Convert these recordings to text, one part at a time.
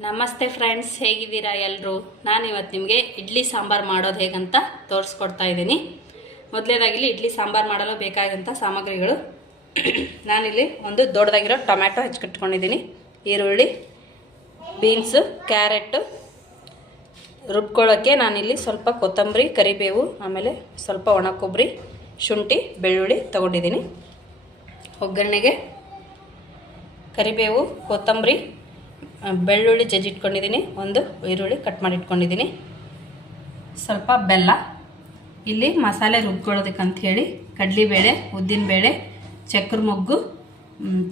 ನಮಸ್ತೆ ಫ್ರೆಂಡ್ಸ್, ಹೇಗಿದ್ದೀರಾ ಎಲ್ಲರೂ? ನಾನಿವತ್ತು ನಿಮಗೆ ಇಡ್ಲಿ ಸಾಂಬಾರು ಮಾಡೋದು ಹೇಗಂತ ತೋರಿಸ್ಕೊಡ್ತಾ ಇದ್ದೀನಿ. ಮೊದಲೇದಾಗಿಲ್ಲಿ ಇಡ್ಲಿ ಸಾಂಬಾರು ಮಾಡಲು ಬೇಕಾದಂಥ ಸಾಮಗ್ರಿಗಳು. ನಾನಿಲ್ಲಿ ಒಂದು ದೊಡ್ಡದಾಗಿರೋ ಟೊಮ್ಯಾಟೊ ಹೆಚ್ಚಿಟ್ಕೊಂಡಿದ್ದೀನಿ, ಈರುಳ್ಳಿ, ಬೀನ್ಸು, ಕ್ಯಾರೆಟು. ರುಬ್ಕೊಳ್ಳೋಕ್ಕೆ ನಾನಿಲ್ಲಿ ಸ್ವಲ್ಪ ಕೊತ್ತಂಬರಿ, ಕರಿಬೇವು, ಆಮೇಲೆ ಸ್ವಲ್ಪ ಒಣ ಕೊಬ್ಬರಿ, ಶುಂಠಿ, ಬೆಳ್ಳುಳ್ಳಿ ತೊಗೊಂಡಿದ್ದೀನಿ. ಒಗ್ಗರಣೆಗೆ ಕರಿಬೇವು, ಕೊತ್ತಂಬರಿ, ಬೆಳ್ಳುಳ್ಳಿ ಜಜ್ಜಿಟ್ಕೊಂಡಿದ್ದೀನಿ, ಒಂದು ಈರುಳ್ಳಿ ಕಟ್ ಮಾಡಿ ಇಟ್ಕೊಂಡಿದ್ದೀನಿ, ಸ್ವಲ್ಪ ಬೆಲ್ಲ. ಇಲ್ಲಿ ಮಸಾಲೆ ರುಬ್ಕೊಳ್ಳೋದಕ್ಕಂತ ಹೇಳಿ ಕಡಲೆಬೇಳೆ, ಉದ್ದಿನಬೇಳೆ, ಚಕ್ರ ಮೊಗ್ಗು,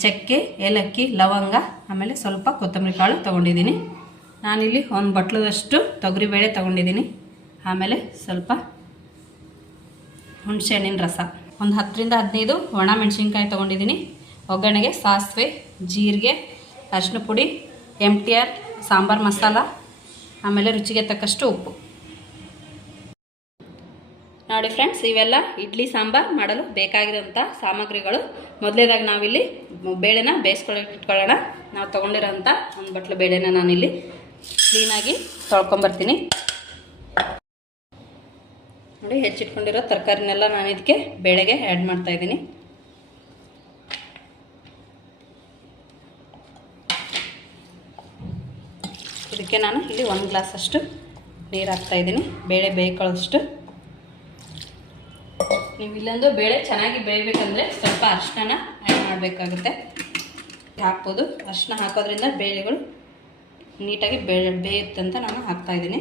ಚಕ್ಕೆ, ಏಲಕ್ಕಿ, ಲವಂಗ, ಆಮೇಲೆ ಸ್ವಲ್ಪ ಕೊತ್ತಂಬರಿ ಕಾಳು ತೊಗೊಂಡಿದ್ದೀನಿ. ನಾನಿಲ್ಲಿ ಒಂದು ಬಟ್ಲದಷ್ಟು ತೊಗರಿಬೇಳೆ ತೊಗೊಂಡಿದ್ದೀನಿ, ಆಮೇಲೆ ಸ್ವಲ್ಪ ಹುಣಸೆಹಣ್ಣಿನ ರಸ, ಒಂದು 10ರಿಂದ 15 ಒಣ ಮೆಣಸಿನ್ಕಾಯಿ ತೊಗೊಂಡಿದ್ದೀನಿ. ಒಗ್ಗರಣೆಗೆ ಸಾಸಿವೆ, ಜೀರಿಗೆ, ಅರಿಶಿನ ಪುಡಿ, MTR ಸಾಂಬಾರು ಮಸಾಲ, ಆಮೇಲೆ ರುಚಿಗೆ ತಕ್ಕಷ್ಟು ಉಪ್ಪು. ನೋಡಿ ಫ್ರೆಂಡ್ಸ್, ಇವೆಲ್ಲ ಇಡ್ಲಿ ಸಾಂಬಾರು ಮಾಡಲು ಬೇಕಾಗಿರೋಂಥ ಸಾಮಗ್ರಿಗಳು. ಮೊದಲೇದಾಗಿ ನಾವಿಲ್ಲಿ ಬೇಳೆನ ಬೇಯಿಸ್ಕೊಳ್ಳೋಣ. ನಾವು ತೊಗೊಂಡಿರೋಂಥ ಒಂದು ಬಟ್ಲು ಬೇಳೆನ ನಾನಿಲ್ಲಿ ಕ್ಲೀನಾಗಿ ತೊಳ್ಕೊಂಬರ್ತೀನಿ. ನೋಡಿ, ಹೆಚ್ಚಿಟ್ಕೊಂಡಿರೋ ತರಕಾರಿನೆಲ್ಲ ನಾನು ಇದಕ್ಕೆ ಬೇಳೆಗೆ ಆ್ಯಡ್ ಮಾಡ್ತಾಯಿದ್ದೀನಿ. ಇದಕ್ಕೆ ನಾನು ಇಲ್ಲಿ 1 ಗ್ಲಾಸಷ್ಟು ನೀರು ಹಾಕ್ತಾಯಿದ್ದೀನಿ, ಬೇಳೆ ಬೇಯ್ಕೊಳ್ಳೋಷ್ಟು. ನೀವು ಇಲ್ಲೊಂದು ಬೇಳೆ ಚೆನ್ನಾಗಿ ಬೇಯಬೇಕಂದ್ರೆ ಸ್ವಲ್ಪ ಅರಿಶಿನ ಆ್ಯಡ್ ಮಾಡಬೇಕಾಗುತ್ತೆ. ಹಾಕ್ಬೋದು. ಅರಿಶಿನ ಹಾಕೋದ್ರಿಂದ ಬೇಳೆಗಳು ನೀಟಾಗಿ ಬೇಯುತ್ತೆ ಅಂತ ನಾನು ಹಾಕ್ತಾಯಿದ್ದೀನಿ.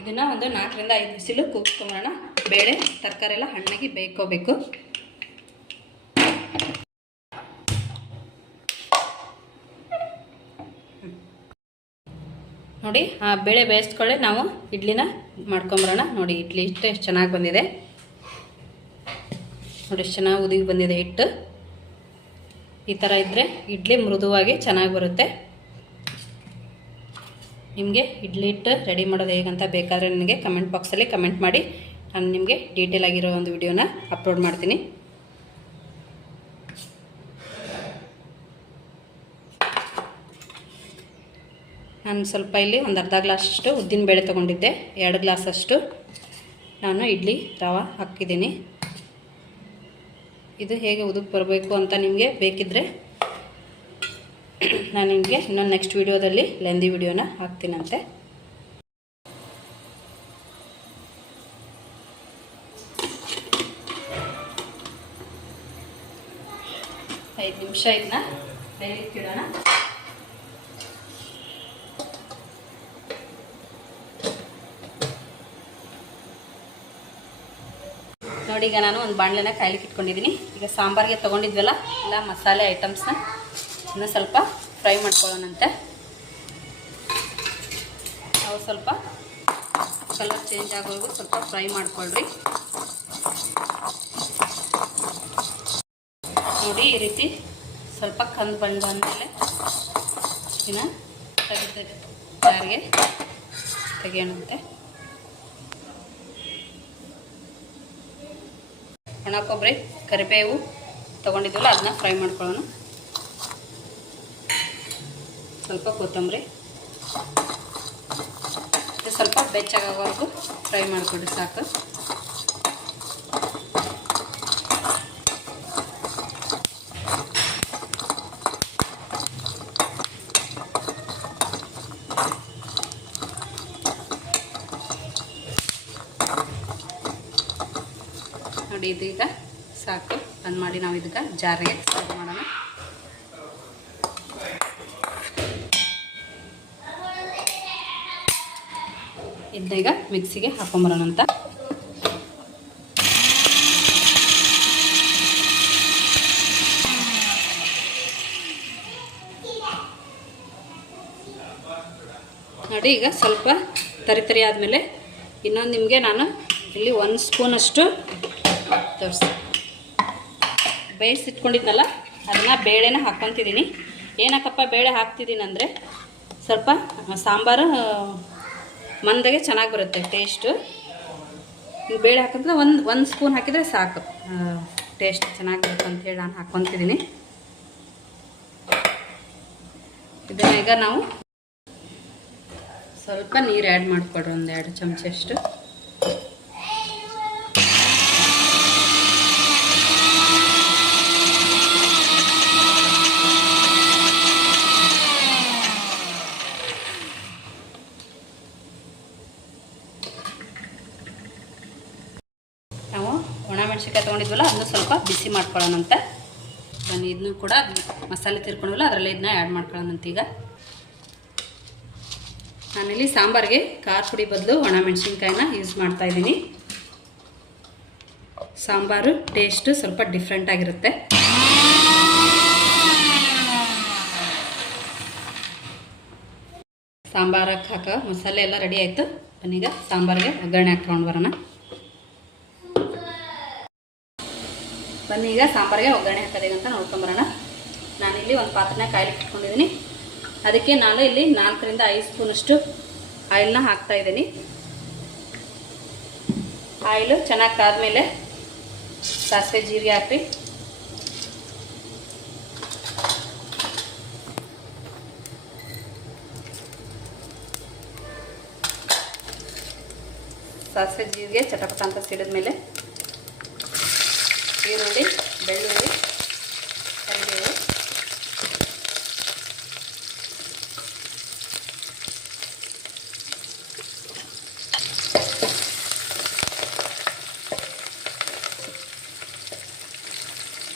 ಇದನ್ನು ಒಂದು 4ರಿಂದ 5 ವಿಸಿಲು ಕೂಗಿಸ್ಕೊಂಬರೋಣ. ಬೇಳೆ ತರಕಾರಿ ಎಲ್ಲ ಹಣ್ಣಾಗಿ ಬೇಯ್ಕೋಬೇಕು. ನೋಡಿ, ಆ ಬೇಳೆ ಬೇಯಿಸ್ಕೊಳ್ಳೆ ನಾವು ಇಡ್ಲಿನ ಮಾಡ್ಕೊಂಬರೋಣ. ನೋಡಿ, ಇಡ್ಲಿ ಹಿಟ್ಟು ಎಷ್ಟು ಚೆನ್ನಾಗಿ ಬಂದಿದೆ. ನೋಡಿ, ಎಷ್ಟು ಚೆನ್ನಾಗಿ ಉದುಗಿ ಬಂದಿದೆ ಹಿಟ್ಟು. ಈ ಥರ ಇದ್ದರೆ ಇಡ್ಲಿ ಮೃದುವಾಗಿ ಚೆನ್ನಾಗಿ ಬರುತ್ತೆ. ನಿಮಗೆ ಇಡ್ಲಿ ಹಿಟ್ಟು ರೆಡಿ ಮಾಡೋದು ಹೇಗಂತ ಬೇಕಾದರೆ ನನಗೆ ಕಮೆಂಟ್ ಬಾಕ್ಸಲ್ಲಿ ಕಮೆಂಟ್ ಮಾಡಿ. ನಾನು ನಿಮಗೆ ಡೀಟೇಲ್ ಆಗಿರೋ ಒಂದು ವಿಡಿಯೋನ ಅಪ್ಲೋಡ್ ಮಾಡ್ತೀನಿ. ನಾನು ಸ್ವಲ್ಪ ಇಲ್ಲಿ ಒಂದು ಅರ್ಧ ಗ್ಲಾಸಷ್ಟು ಉದ್ದಿನಬೇಳೆ ತೊಗೊಂಡಿದ್ದೆ, 2 ಗ್ಲಾಸಷ್ಟು ನಾನು ಇಡ್ಲಿ ರವೆ ಹಾಕಿದ್ದೀನಿ. ಇದು ಹೇಗೆ ಉದುಗಿ ಬರಬೇಕು ಅಂತ ನಿಮಗೆ ಬೇಕಿದ್ದರೆ ನಾನು ನಿಮಗೆ ಇನ್ನೊಂದು ನೆಕ್ಸ್ಟ್ ವಿಡಿಯೋದಲ್ಲಿ ಲೆಂದಿ ವಿಡಿಯೋನ ಹಾಕ್ತೀನಂತೆ. ಐದು ನಿಮಿಷ ಇದನ್ನ ಬೇಯಿಸಿಡೋಣ. ನೋಡಿ, ಈಗ ನಾನು ಒಂದು ಬಾಣಲೆನ ಕಾಯ್ಲಿಕ್ಕೆ ಇಟ್ಕೊಂಡಿದ್ದೀನಿ. ಈಗ ಸಾಂಬಾರಿಗೆ ತೊಗೊಂಡಿದ್ವಲ್ಲ ಎಲ್ಲ ಮಸಾಲೆ ಐಟಮ್ಸ್ನ ಇನ್ನೂ ಸ್ವಲ್ಪ ಫ್ರೈ ಮಾಡ್ಕೊಳ್ಳೋಣಂತೆ. ನಾವು ಸ್ವಲ್ಪ ಕಲರ್ ಚೇಂಜ್ ಆಗೋವರೆಗೂ ಸ್ವಲ್ಪ ಫ್ರೈ ಮಾಡ್ಕೊಳ್ರಿ. ನೋಡಿ, ಈ ರೀತಿ ಸ್ವಲ್ಪ ಕಂದು ಬಂದಮೇಲೆ ಇದನ್ನು ಜಾರಿಗೆ ತೆಗೆಯೋಣಂತೆ. ಒಣ ಕೊಬ್ಬರಿ, ಕರಿಬೇವು ತೊಗೊಂಡಿದ್ವಲ್ಲ ಅದನ್ನ ಫ್ರೈ ಮಾಡ್ಕೊಳ್ಳೋಣ. ಸ್ವಲ್ಪ ಕೊತ್ತಂಬರಿ, ಇದು ಸ್ವಲ್ಪ ಬೆಚ್ಚಗಾಗೋವರೆಗೂ ಫ್ರೈ ಮಾಡಿಕೊಡ್ರಿ ಸಾಕು. ನೋಡಿ, ಇದೀಗ ಸಾಕು. ಬಂದ್ ಮಾಡಿ ನಾವು ಇದಕ್ಕೆ ಜಾರಿಗೆ ಸರ್ವ್ ಮಾಡೋಣ. ಇದನ್ನೀಗ ಮಿಕ್ಸಿಗೆ ಹಾಕೊಂಬರೋಣ ಅಂತ. ನೋಡಿ, ಈಗ ಸ್ವಲ್ಪ ತರಿ ಆದಮೇಲೆ ಇನ್ನೊಂದು ನಿಮಗೆ ನಾನು ಇಲ್ಲಿ 1 ಸ್ಪೂನಷ್ಟು ಬೇಯಿಸಿಟ್ಕೊಂಡಿದ್ನಲ್ಲ ಅದನ್ನು ಬೇಳೆನ ಹಾಕ್ಕೊತಿದ್ದೀನಿ. ಏನಕ್ಕಪ್ಪ ಬೇಳೆ ಹಾಕ್ತಿದ್ದೀನಿ ಅಂದರೆ ಸ್ವಲ್ಪ ಸಾಂಬಾರು ಮಂದಗೆ ಚೆನ್ನಾಗಿ ಬರುತ್ತೆ ಟೇಸ್ಟು. ಬೇಳೆ ಹಾಕಿದ್ರೆ ಒಂದು ಸ್ಪೂನ್ ಹಾಕಿದರೆ ಸಾಕು, ಟೇಸ್ಟ್ ಚೆನ್ನಾಗಿರುತ್ತೆ ಅಂಥೇಳಿ ನಾನು ಹಾಕ್ಕೊತಿದ್ದೀನಿ. ಇದನ್ನ ಈಗ ನಾವು ಸ್ವಲ್ಪ ನೀರು ಆ್ಯಡ್ ಮಾಡಿಕೊಡ್ರಿ, ಒಂದು 2 ಚಮಚಷ್ಟು. ನಾವು ಒಣಮೆಣಸಿನ್ಕಾಯಿ ತೊಗೊಂಡಿದ್ವಲ್ಲ ಅದನ್ನು ಸ್ವಲ್ಪ ಬಿಸಿ ಮಾಡ್ಕೊಳ್ಳೋಣಂತ. ಬನ್ನಿ, ಇದನ್ನು ಕೂಡ ಮಸಾಲೆ ತಿರ್ಕೊಂಡ್ವಲ್ಲ ಅದರಲ್ಲಿ ಇದನ್ನ ಆ್ಯಡ್ ಮಾಡ್ಕೊಳ್ಳೋಣಂತ. ಈಗ ನಾನಿಲ್ಲಿ ಸಾಂಬಾರಿಗೆ ಖಾರ ಪುಡಿ ಬದಲು ಒಣಮೆಣಸಿನ್ಕಾಯಿನ ಯೂಸ್ ಮಾಡ್ತಾಯಿದ್ದೀನಿ. ಸಾಂಬಾರು ಟೇಸ್ಟು ಸ್ವಲ್ಪ ಡಿಫ್ರೆಂಟ್ ಆಗಿರುತ್ತೆ. ಸಾಂಬಾರಕ್ಕೆ ಹಾಕೋ ಮಸಾಲೆ ಎಲ್ಲ ರೆಡಿ ಆಯಿತು. ಬನ್ನೀಗ ಸಾಂಬಾರಿಗೆ ಒಗ್ಗರಣೆ ಹಾಕ್ಕೊಂಡು ಬರೋಣ. ಬನ್ನೀಗ ಸಾಂಬಾರಿಗೆ ಒಗ್ಗರಣೆ ಹಾಕೋದೇಗಂತ ನೋಡ್ಕೊಂಬರೋಣ. ನಾನಿಲ್ಲಿ ಒಂದು ಪಾತ್ರೆನ ಕಾಯ್ಲಿಕ್ಕೆ ಇಟ್ಕೊಂಡಿದ್ದೀನಿ. ಅದಕ್ಕೆ ನಾನು ಇಲ್ಲಿ 4 ರಿಂದ 5 ಸ್ಪೂನಷ್ಟು ಆಯಿಲ್ನ ಹಾಕ್ತಾಯಿದ್ದೀನಿ. ಆಯಿಲು ಚೆನ್ನಾಗಿ ಕಾದ್ಮೇಲೆ ಸಾಸಿವೆ ಜೀರಿಗೆ ಹಾಕಿ, ಸಾಸಿವೆ ಜೀರಿಗೆ ಚಟಪಟ ಅಂತ ಸಿಡಿದ್ಮೇಲೆ ಈರುಳ್ಳಿ, ಬೆಳ್ಳುಳ್ಳಿ, ಕರಿಬೇವು,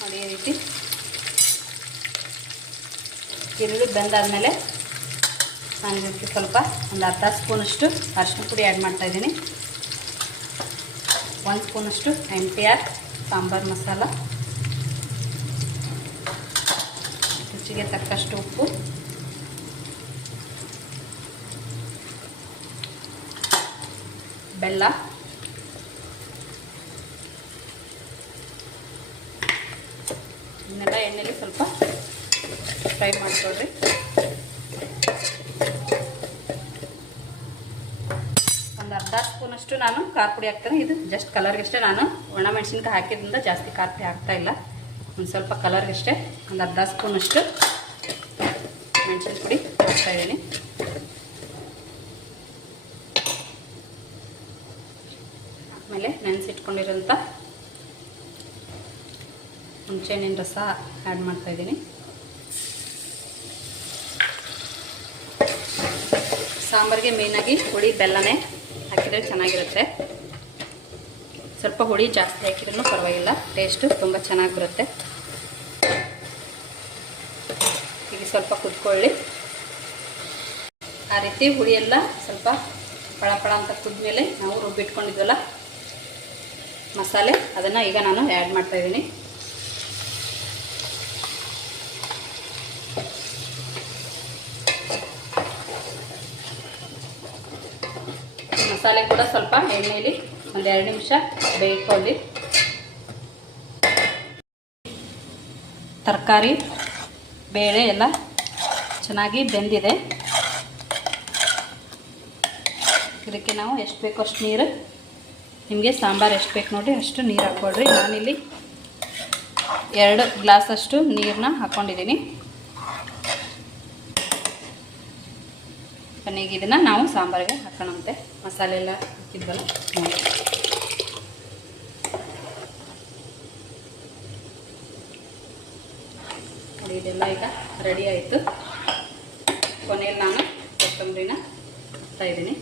ಅದೇ ರೀತಿ ಈರುಳ್ಳಿ ಬೆಂದಾದ್ಮೇಲೆ ನಾನು ಇದಕ್ಕೆ ಸ್ವಲ್ಪ ಒಂದು ಅರ್ಧ ಸ್ಪೂನಷ್ಟು ಅರಿಶಿನ ಪುಡಿ ಆ್ಯಡ್ ಮಾಡ್ತಾಯಿದ್ದೀನಿ. 1 ಸ್ಪೂನಷ್ಟು MTR ಸಾಂಬಾರು ಮಸಾಲ, ರುಚಿಗೆ ತಕ್ಕಷ್ಟು ಉಪ್ಪು, ಬೆಲ್ಲ, ಇದನ್ನೆಲ್ಲ ಎಣ್ಣೆಲಿ ಸ್ವಲ್ಪ ಫ್ರೈ ಮಾಡ್ಕೊಳ್ರಿ. ಒಂದು ಅರ್ಧ ಸ್ಪೂನಷ್ಟು ನಾನು ಖಾರ ಪುಡಿ ಹಾಕ್ತೇನೆ. ಇದು ಜಸ್ಟ್ ಕಲರ್ಗಷ್ಟೇ. ನಾನು ಒಣಮೆಣಸಿನ್ಕಾಯಿ ಹಾಕಿದ್ರಿಂದ ಜಾಸ್ತಿ ಖಾರ ಪುಡಿ ಹಾಕ್ತಾ ಇಲ್ಲ. ಒಂದು ಸ್ವಲ್ಪ ಕಲರ್ಗಷ್ಟೇ ಒಂದು ಅರ್ಧ ಸ್ಪೂನಷ್ಟು ಮೆಣಸಿನ ಪುಡಿ ಹಾಕ್ತಾಯಿದ್ದೀನಿ. ಆಮೇಲೆ ನೆನೆಸಿಟ್ಕೊಂಡಿರೋಂಥ ಹುಣಸೆಹಣ್ಣಿನ ರಸ ಆ್ಯಡ್ ಮಾಡ್ತಾಯಿದ್ದೀನಿ. ಸಾಂಬಾರಿಗೆ ಮೇಯ್ನಾಗಿ ಹುಳಿ ಬೆಲ್ಲನೇ ಹಾಕಿದರೆ ಚೆನ್ನಾಗಿರುತ್ತೆ. ಸ್ವಲ್ಪ ಹುಳಿ ಜಾಸ್ತಿ ಹಾಕಿದ್ರೂ ಪರವಾಗಿಲ್ಲ, ಟೇಸ್ಟು ತುಂಬ ಚೆನ್ನಾಗಿ ಬರುತ್ತೆ. ಈಗ ಸ್ವಲ್ಪ ಕುದ್ಕೊಳ್ಳಿ. ಆ ರೀತಿ ಹುಳಿ ಎಲ್ಲ ಸ್ವಲ್ಪ ಪಳಪಳ ಅಂತ ಕುದ್ಮೇಲೆ ನಾವು ರುಬ್ಬಿಟ್ಕೊಂಡಿದ್ವಲ್ಲ ಮಸಾಲೆ, ಅದನ್ನು ಈಗ ನಾನು ಆ್ಯಡ್ ಮಾಡ್ತಾಯಿದ್ದೀನಿ. ಮಸಾಲೆ ಕೂಡ ಸ್ವಲ್ಪ ಎಣ್ಣೆಯಲ್ಲಿ ಒಂದು 2 ನಿಮಿಷ ಬೇಯಿಕೊಳ್ಳಿ. ತರಕಾರಿ ಬೇಳೆ ಎಲ್ಲ ಚೆನ್ನಾಗಿ ಬೆಂದಿದೆ. ಇದಕ್ಕೆ ನಾವು ಎಷ್ಟು ಬೇಕೋ ಅಷ್ಟು ನೀರು, ನಿಮಗೆ ಸಾಂಬಾರು ಎಷ್ಟು ಬೇಕು ನೋಡಿರಿ ಅಷ್ಟು ನೀರು ಹಾಕ್ಕೊಳ್ರಿ. ನಾನಿಲ್ಲಿ 2 ಗ್ಲಾಸಷ್ಟು ನೀರನ್ನ ಹಾಕ್ಕೊಂಡಿದ್ದೀನಿ. ಈಗ ಇದನ್ನು ನಾವು ಸಾಂಬಾರಿಗೆ ಹಾಕೋಣಂತೆ. ಮಸಾಲೆ ಎಲ್ಲ ಹಾಕಿದ್ವಲ್ಲ ನೋಡಿ, ಇದೆಲ್ಲ ಈಗ ರೆಡಿ ಆಯಿತು. ಕೊನೆಯಲ್ಲಿ ನಾನು ಕೊತ್ತಂಬರಿನ ಹಾಕ್ತಾಯಿದ್ದೀನಿ.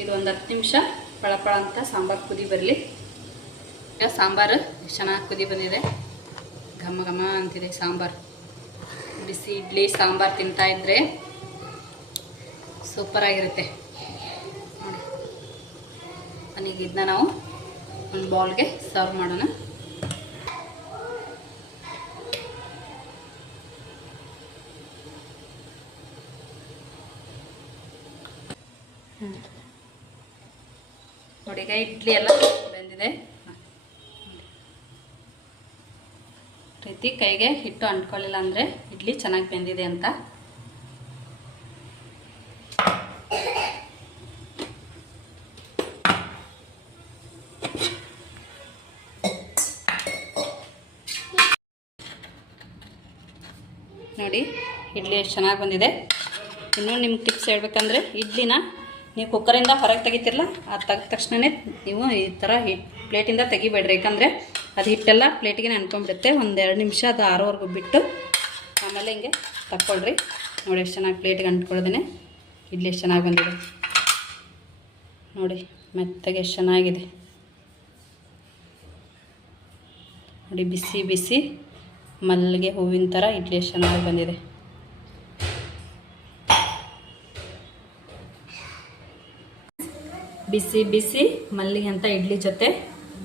ಇದು ಒಂದು 10 ನಿಮಿಷ ಪಳಪಳ ಅಂತ ಸಾಂಬಾರು ಕುದಿ ಬರಲಿ. ಈಗ ಸಾಂಬಾರು ಚೆನ್ನಾಗಿ ಕುದಿ ಬಂದಿದೆ, ಘಮ ಘಮ ಅಂತಿದೆ ಸಾಂಬಾರು. ಬಿಸಿ ಇಡ್ಲಿ ಸಾಂಬಾರು ತಿಂತಾಯಿದ್ರೆ ಸೂಪರಾಗಿರುತ್ತೆ ನೋಡಿ. ನನಗೆ ಇದನ್ನ ನಾವು ಒಂದು ಬೌಲ್ಗೆ ಸರ್ವ್ ಮಾಡೋಣ. ನೋಡಿ, ಈಗ ಇಡ್ಲಿ ಎಲ್ಲ ಬೆಂದಿದೆ. ರೀತಿ ಕೈಗೆ ಹಿಟ್ಟು ಅಂಟ್ಕೊಳ್ಳಿಲ್ಲ ಅಂದರೆ ಇಡ್ಲಿ ಚೆನ್ನಾಗಿ ಬೆಂದಿದೆ ಅಂತ. ನೋಡಿ ಇಡ್ಲಿ ಎಷ್ಟು ಚೆನ್ನಾಗಿ ಬಂದಿದೆ. ಇನ್ನೂ ನಿಮ್ಗೆ ಟಿಪ್ಸ್ ಹೇಳ್ಬೇಕಂದ್ರೆ ಇಡ್ಲಿನ ನೀವು ಕುಕ್ಕರಿಂದ ಹೊರಗೆ ತೆಗಿತಿರಲ್ಲ, ಅದು ತೆಗೆದ ತಕ್ಷಣವೇ ನೀವು ಈ ಥರ ಪ್ಲೇಟಿಂದ ತೆಗಿಬೇಡ್ರಿ. ಯಾಕಂದರೆ ಅದು ಹಿಟ್ಟೆಲ್ಲ ಪ್ಲೇಟಿಗೆ ನೆನ್ಕೊಂಡ್ಬಿಡುತ್ತೆ. ಒಂದು 2 ನಿಮಿಷ ಅದು ಆರೋವರೆಗೂ ಬಿಟ್ಟು ಆಮೇಲೆ ಹಿಂಗೆ ತಕ್ಕೊಳ್ರಿ. ನೋಡಿ ಎಷ್ಟು ಚೆನ್ನಾಗಿ ಪ್ಲೇಟಿಗೆ ಅಂಟ್ಕೊಳ್ದೇನೆ ಇಡ್ಲಿ ಎಷ್ಟು ಚೆನ್ನಾಗಿ ಬಂದಿದೆ ನೋಡಿ. ಮೆತ್ತಗೆ ಎಷ್ಟು ಚೆನ್ನಾಗಿದೆ ನೋಡಿ. ಬಿಸಿ ಬಿಸಿ ಮಲ್ಲಿಗೆ ಹೂವಿನ ಥರ ಇಡ್ಲಿ ಎಷ್ಟು ಚೆನ್ನಾಗಿ ಬಂದಿದೆ. ಬಿಸಿ ಬಿಸಿ ಮಲ್ಲಿಗೆ ಅಂತ ಇಡ್ಲಿ ಜೊತೆ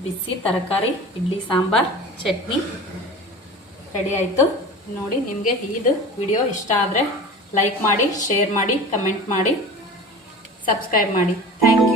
ಬಿಸಿ ತರಕಾರಿ ಇಡ್ಲಿ ಸಾಂಬಾರ್ ಚಟ್ನಿ ರೆಡಿ ಆಯಿತು ನೋಡಿ. ನಿಮಗೆ ಇದು ವಿಡಿಯೋ ಇಷ್ಟ ಆದರೆ ಲೈಕ್ ಮಾಡಿ, ಶೇರ್ ಮಾಡಿ, ಕಮೆಂಟ್ ಮಾಡಿ, ಸಬ್ಸ್ಕ್ರೈಬ್ ಮಾಡಿ. Thank you.